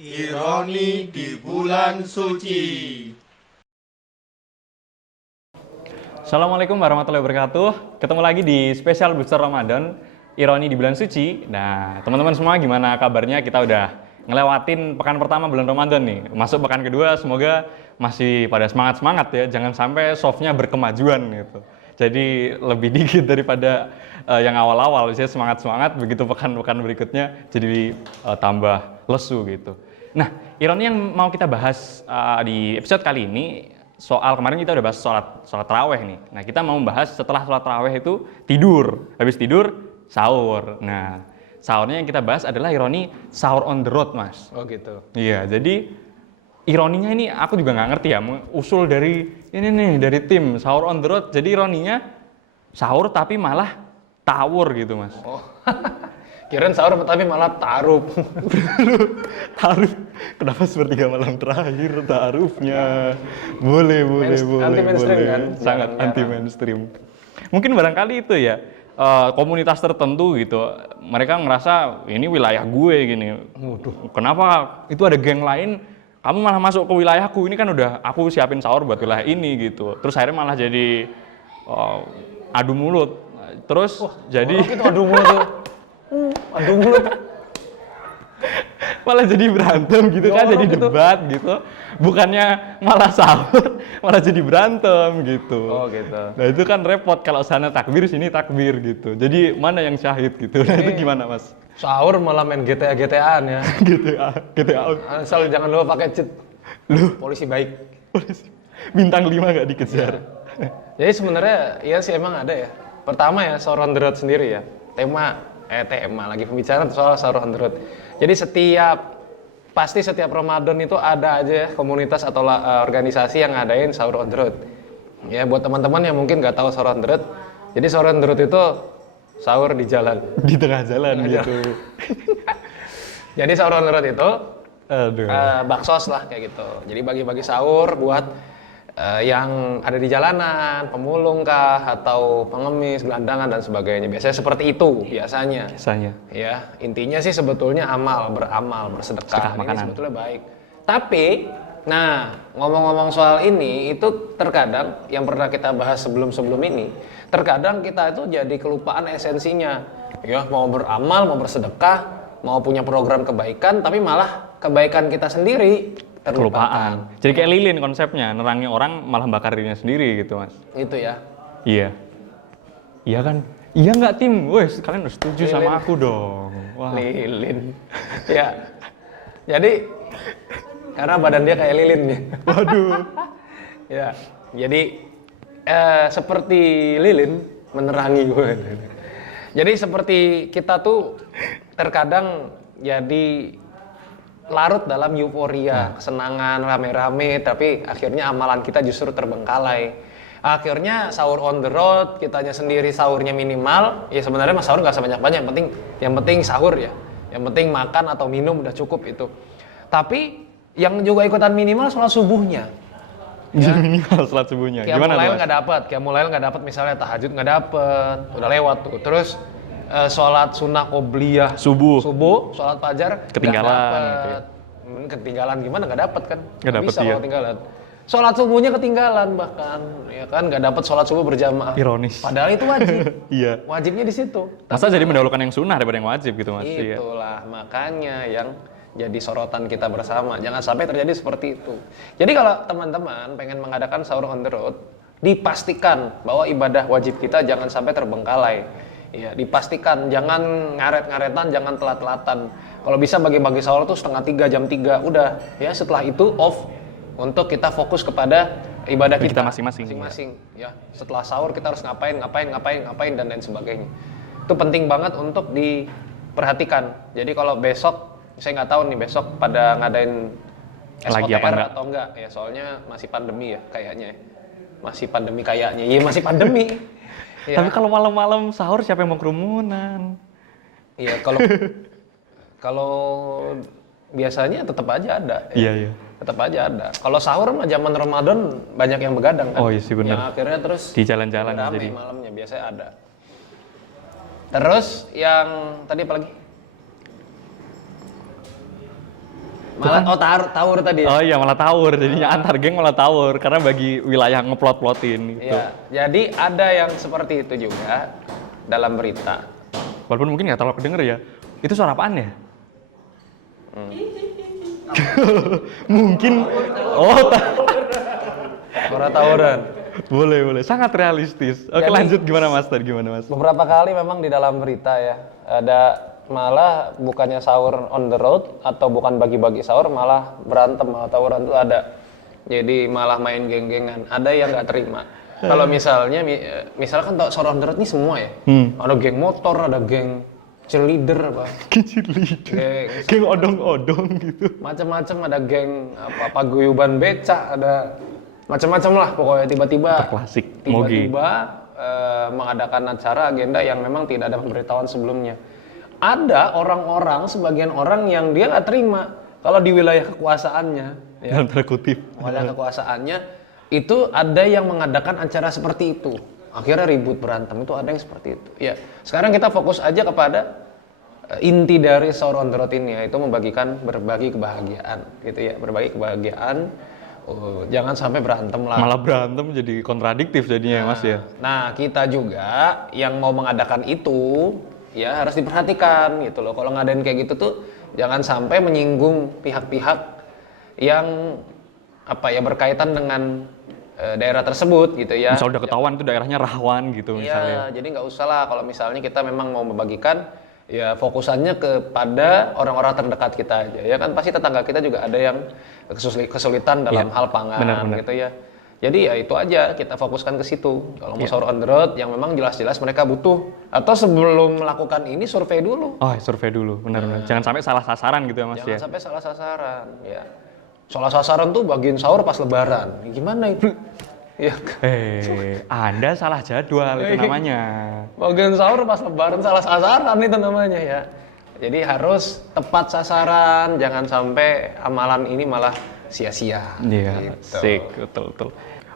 Ironi di bulan suci. Assalamualaikum warahmatullahi wabarakatuh. Ketemu lagi di spesial booster Ramadan, Ironi di bulan suci. Nah, teman-teman semua gimana kabarnya? Kita udah ngelewatin pekan pertama bulan Ramadan nih. Masuk pekan kedua, semoga masih pada semangat-semangat ya. Jangan sampai softnya berkemajuan gitu. Jadi lebih dikit daripada yang awal-awal. Saya semangat-semangat, begitu pekan-pekan berikutnya jadi tambah lesu gitu. Nah, ironi yang mau kita bahas di episode kali ini soal kemarin kita udah bahas sholat taraweh nih. Nah, kita mau membahas setelah sholat taraweh itu tidur. Habis tidur, sahur. Nah, sahurnya yang kita bahas adalah ironi sahur on the road, Mas. Oh gitu. Iya, jadi ironinya ini aku juga nggak ngerti ya. Usul dari ini nih, dari tim sahur on the road. Jadi ironinya sahur tapi malah tawur gitu, Mas. Oh. Kirain sahur tapi malah taruh. Taruh. Kenapa sepertiga malam terakhir taruhnya? Boleh. Anti mainstream boleh. kan? Sangat anti mainstream. Mungkin barangkali itu ya komunitas tertentu gitu. Mereka ngerasa ini wilayah gue gini. Waduh, kenapa itu ada geng lain? Kamu malah masuk ke wilayahku. Ini kan udah aku siapin sahur buat wilayah ini gitu. Terus akhirnya malah jadi adu mulut. Terus jadi Itu adu mulut tuh. Adu mulut. malah jadi berantem gitu kan, jadi debat gitu. Bukannya malah sahur, malah jadi berantem gitu. Oh gitu. Nah itu kan repot kalau sana takbir, sini takbir gitu. Jadi mana yang syahid gitu. Nah itu gimana, Mas? Sahur malah main GTA-an ya. GTA. Asal jangan lupa pakai cheat. Polisi baik. Bintang 5 nggak dikejar. Jadi sebenarnya iya sih emang ada ya. Pertama ya sahur on the road sendiri ya. Tema lagi pembicaraan soal sahur on the road. Jadi pasti setiap Ramadan itu ada aja komunitas atau organisasi yang ngadain sahur on the road. Ya buat teman-teman yang mungkin nggak tahu sahur on the road. Jadi sahur on the road itu sahur di jalan. Di tengah jalan gitu. Jadi sahur on the road itu Aduh. baksos lah kayak gitu. Jadi bagi-bagi sahur buat yang ada di jalanan, pemulung kah, atau pengemis, gelandangan dan sebagainya. Biasanya seperti itu biasanya. Ya, intinya sih sebetulnya beramal, bersedekah. Ini sebetulnya baik. Tapi, nah ngomong-ngomong soal ini, itu terkadang yang pernah kita bahas sebelum-sebelum ini, terkadang kita itu jadi kelupaan esensinya. Ya, mau beramal, mau bersedekah, mau punya program kebaikan, tapi malah kebaikan kita sendiri kelupaan. Jadi kayak lilin konsepnya, nerangi orang malah bakar dirinya sendiri gitu, Mas. Itu ya. Iya. Iya kan? Iya nggak tim? Wes, kalian harus setuju Lilin. sama aku dong. Wah. Lilin. Ya. Jadi karena badan dia kayak lilin nih. Waduh. Ya. Jadi seperti lilin menerangi gue. Jadi seperti kita tuh terkadang jadi larut dalam euforia, kesenangan, rame-rame, tapi akhirnya amalan kita justru terbengkalai. Akhirnya sahur on the road, kitanya sendiri sahurnya minimal, ya sebenarnya mas sahur nggak sebanyak-banyak, yang penting sahur ya, yang penting makan atau minum udah cukup itu. Tapi yang juga ikutan minimal sholat subuhnya. Ya. Minimal sholat subuhnya. Gimana tuh, Mas? Qiyamul nggak dapat, misalnya tahajud nggak dapat, udah lewat tuh. Terus sholat sunnah qobliyah subuh, sholat fajar ketinggalan gitu ya. Ketinggalan gimana nggak dapat kan? Nggak dapat bisa ya. kalau ketinggalan. Sholat subuhnya ketinggalan bahkan, ya kan nggak dapat sholat subuh berjamaah. Ironis. Padahal itu wajib. Iya. Wajibnya di situ. Masa jadi mendahulukan yang sunnah daripada yang wajib gitu, Mas? Itulah makanya yang jadi sorotan kita bersama. Jangan sampai terjadi seperti itu. Jadi kalau teman-teman pengen mengadakan sahur on the road, dipastikan bahwa ibadah wajib kita jangan sampai terbengkalai. Ya, dipastikan jangan ngaret-ngaretan, jangan telat-telatan. Kalau bisa bagi-bagi sahur tuh 2:30 jam 3 udah ya, setelah itu off untuk kita fokus kepada ibadah kita masing-masing. Ya, setelah sahur kita harus ngapain dan lain sebagainya. Itu penting banget untuk diperhatikan. Jadi kalau besok, saya nggak tahu nih besok pada ngadain SOTR atau enggak ya, soalnya masih pandemi ya kayaknya. Masih pandemi kayaknya. Iya, masih pandemi. Ya. Tapi kalau malam-malam sahur siapa yang mau kerumunan? Iya, kalau biasanya tetap aja ada. Ya. Iya. Tetap aja ada. Kalau sahur mah zaman Ramadan banyak yang begadang kan. Oh iya sih benar. Yang akhirnya terus di jalan-jalan jadi malamnya biasanya ada. Terus yang tadi apa lagi? Malah tawur tadi. Oh iya, malah tawur. Jadinya antar geng malah tawur karena bagi wilayah ngeplot-plotin gitu. Iya. Jadi ada yang seperti itu juga dalam berita. Walaupun mungkin nggak terlalu kedenger ya. Itu suara apaan ya? Mungkin. Oh, Suara tawuran. boleh. Sangat realistis. Oke, Jadi, lanjut gimana Mas? Tadi gimana Mas? Beberapa kali memang di dalam berita ya, ada malah bukannya sahur on the road atau bukan bagi-bagi sahur, malah berantem, malah tawuran tuh ada. Jadi malah main geng-gengan. Ada yang nggak terima. Kalau misalnya, misalkan sahur on the road ini semua ya. Ada geng motor, ada geng cheerleader apa. Kecil leader. Geng odong-odong gitu. Macam-macam, ada geng apa paguyuban beca, ada macam-macam lah pokoknya. Tiba-tiba Terklasik. Mogi. mengadakan acara agenda yang memang tidak ada pemberitahuan sebelumnya. Ada orang-orang, sebagian orang yang dia nggak terima kalau di wilayah kekuasaannya, ya, Dalam tanda kutip. wilayah kekuasaannya itu ada yang mengadakan acara seperti itu. Akhirnya ribut berantem, itu ada yang seperti itu. Ya, sekarang kita fokus aja kepada inti dari sahur on the road ini, yaitu berbagi kebahagiaan, gitu ya, berbagi kebahagiaan. Jangan sampai berantem lah. Malah berantem jadi kontradiktif jadinya Mas ya. Nah, kita juga yang mau mengadakan itu ya harus diperhatikan gitu loh. Kalau ngadain kayak gitu tuh jangan sampai menyinggung pihak-pihak yang berkaitan dengan daerah tersebut gitu ya. Misal udah ketahuan itu daerahnya rawan gitu misalnya. Iya, jadi nggak usah lah kalau misalnya kita memang mau membagikan, ya fokusannya kepada orang-orang terdekat kita aja. Ya kan pasti tetangga kita juga ada yang kesulitan dalam hal pangan benar. gitu ya. Jadi ya itu aja, kita fokuskan ke situ. Kalau mau sahur on the road yang memang jelas-jelas mereka butuh. Atau sebelum melakukan ini survei dulu. Oh, survei dulu, benar. Jangan sampai salah sasaran gitu ya Mas Jangan ya. sampai salah sasaran, ya. Salah sasaran tuh bagian sahur pas lebaran. Gimana itu? Ya, Anda salah jadwal itu namanya. bagian sahur pas lebaran salah sasaran itu namanya ya. Jadi harus tepat sasaran, jangan sampai amalan ini malah sia-sia. Iya, gitu. sik, betul.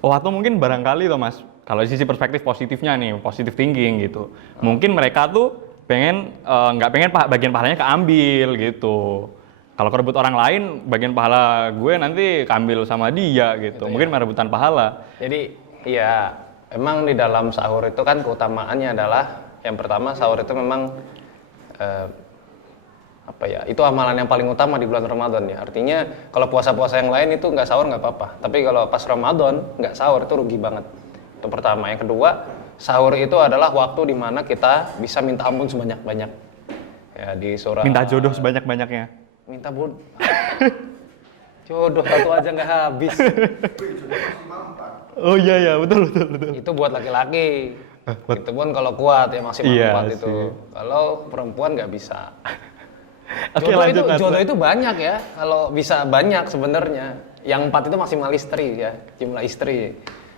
Oh, atau mungkin barangkali tuh Mas, kalau di sisi perspektif positifnya nih, positive thinking gitu. Mungkin mereka tuh nggak pengen bagian pahalanya keambil gitu. Kalau kerebut orang lain, bagian pahala gue nanti keambil sama dia gitu. Mungkin merebutan pahala. Jadi ya emang di dalam sahur itu kan keutamaannya adalah yang pertama sahur itu memang itu amalan yang paling utama di bulan Ramadan ya. Artinya kalau puasa-puasa yang lain itu nggak sahur nggak apa-apa. Tapi kalau pas Ramadan nggak sahur itu rugi banget. Itu pertama. Yang kedua, sahur itu adalah waktu di mana kita bisa minta ampun sebanyak-banyak. Ya di surah. Minta jodoh sebanyak-banyaknya. Minta jodoh satu aja nggak habis. Oh iya, betul. Itu buat laki-laki. Itu pun kalau kuat ya maksimal 4 itu. Kalau perempuan nggak bisa. Oke, lanjut. Jodoh itu banyak ya. Kalau bisa banyak sebenarnya. Yang 4 itu maksimal istri ya, jumlah istri.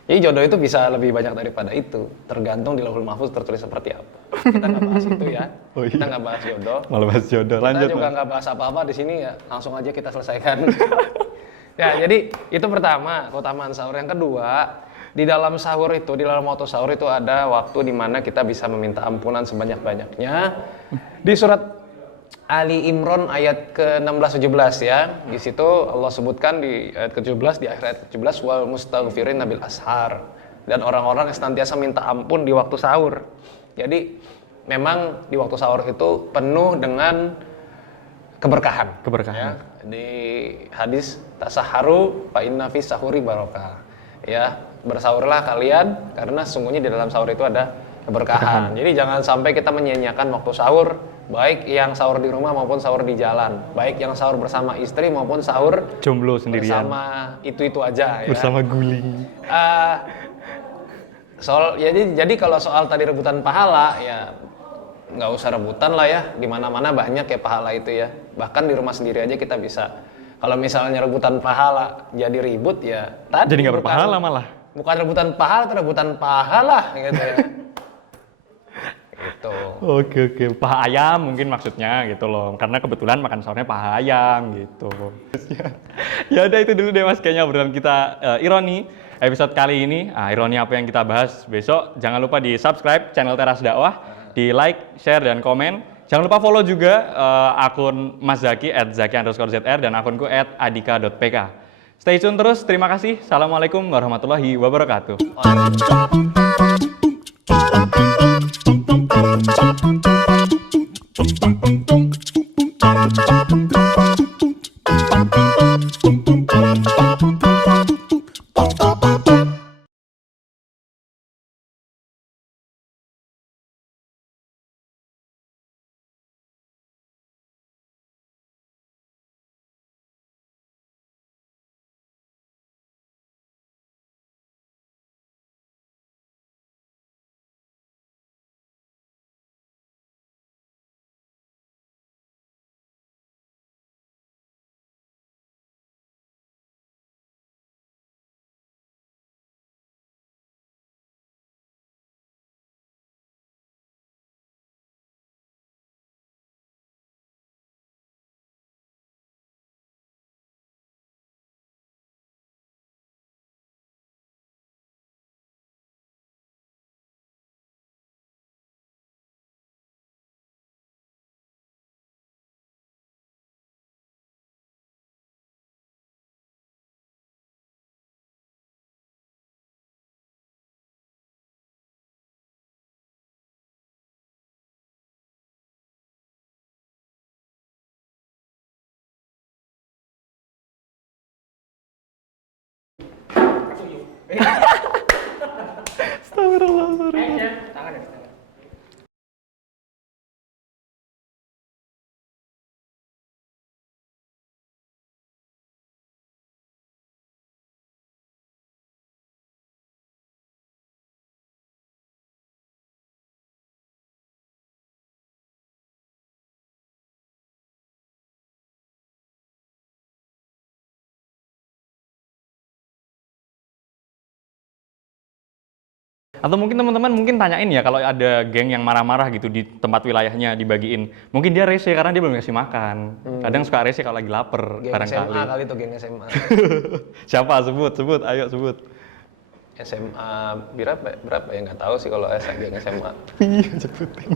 Jadi jodoh itu bisa lebih banyak daripada itu. Tergantung di Lauhul Mahfuz tertulis seperti apa. Kita nggak bahas itu ya. Oh, iya. Kita nggak bahas jodoh. Malah bahas jodoh. Lanjut. Kita juga nggak bahas apa-apa di sini ya. Langsung aja kita selesaikan. Ya, jadi itu pertama, keutamaan sahur. Yang kedua, di dalam sahur itu, di dalam waktu sahur itu ada waktu di mana kita bisa meminta ampunan sebanyak-banyaknya. Di surat Ali Imran ayat ke-16-17 ya. Di situ Allah sebutkan di ayat ke-17, di akhir ayat ke-17, wal mustaghfirin nabil ashar. Dan orang-orang yang senantiasa minta ampun di waktu sahur. Jadi memang di waktu sahur itu penuh dengan keberkahan. Ya. Di hadis tasaharu fa inna fis sahuri barokah. Ya, bersahurlah kalian karena sesungguhnya di dalam sahur itu ada keberkahan. Jadi jangan sampai kita menyia-nyiakan waktu sahur, baik yang sahur di rumah maupun sahur di jalan, baik yang sahur bersama istri maupun sahur jomblo sendirian. Bersama itu aja ya. Bersama guling. Jadi kalau soal tadi rebutan pahala ya nggak usah rebutan lah ya, di mana-mana banyak ya pahala itu ya. Bahkan di rumah sendiri aja kita bisa. Kalau misalnya rebutan pahala jadi ribut ya tadi Jadi nggak berpahala malah. Bukan rebutan pahala, itu rebutan pahala gitu ya. Gitu. Oke. Paha ayam mungkin maksudnya gitu loh. Karena kebetulan makan sahurnya paha ayam gitu. Ya udah itu dulu deh Mas kayaknya obrolan kita Ironi episode kali ini. Ironi apa yang kita bahas besok. Jangan lupa di subscribe channel Teras Dakwah, di like, share dan komen. Jangan lupa follow juga akun Mas Zaki @zaki_zr dan akunku @adika.pk. Stay tune terus. Terima kasih. Assalamualaikum warahmatullahi wabarakatuh. Atau mungkin teman-teman tanyain ya kalau ada geng yang marah-marah gitu di tempat wilayahnya dibagiin. Mungkin dia rese karena dia belum ngasih makan. Kadang suka rese kalau lagi lapar Geng barangkali. SMA kali tuh, geng SMA. Siapa? Sebut, ayo sebut. SMA berapa ya, nggak tahu sih kalau geng SMA. Iya, sebutin.